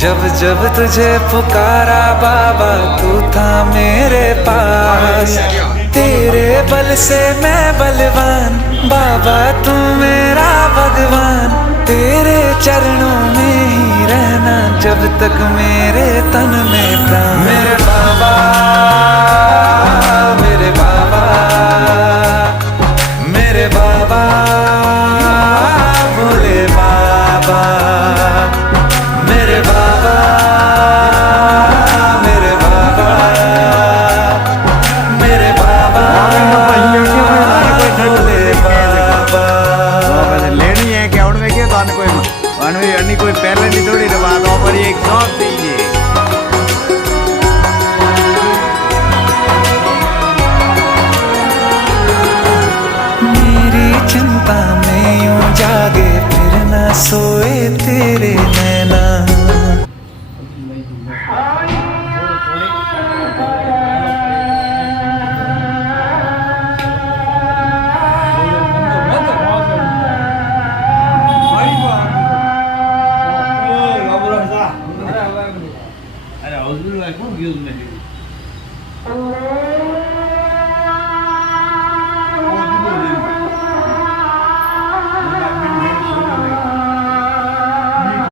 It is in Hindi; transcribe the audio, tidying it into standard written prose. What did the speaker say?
जब जब तुझे पुकारा बाबा तू था मेरे पास। तेरे बल से मैं बलवान बाबा तू मेरा भगवान। तेरे चरणों में ही रहना जब तक मेरे तन में प्राण। मेरे बाबा मेरे बाबा मेरे बाबा भोले बाबा। मेरे बाबा मेरे बाबा मेरे बाबा भोले बाबा। लेनी है कि उनमें क्या तो कोई कोई पहले नहीं थोड़ी ना बात और एक शौक दीजिए। मेरी चिंता में यूं जागे फिर न सोए तेरे नैना। अरे हौसला कौन गिर में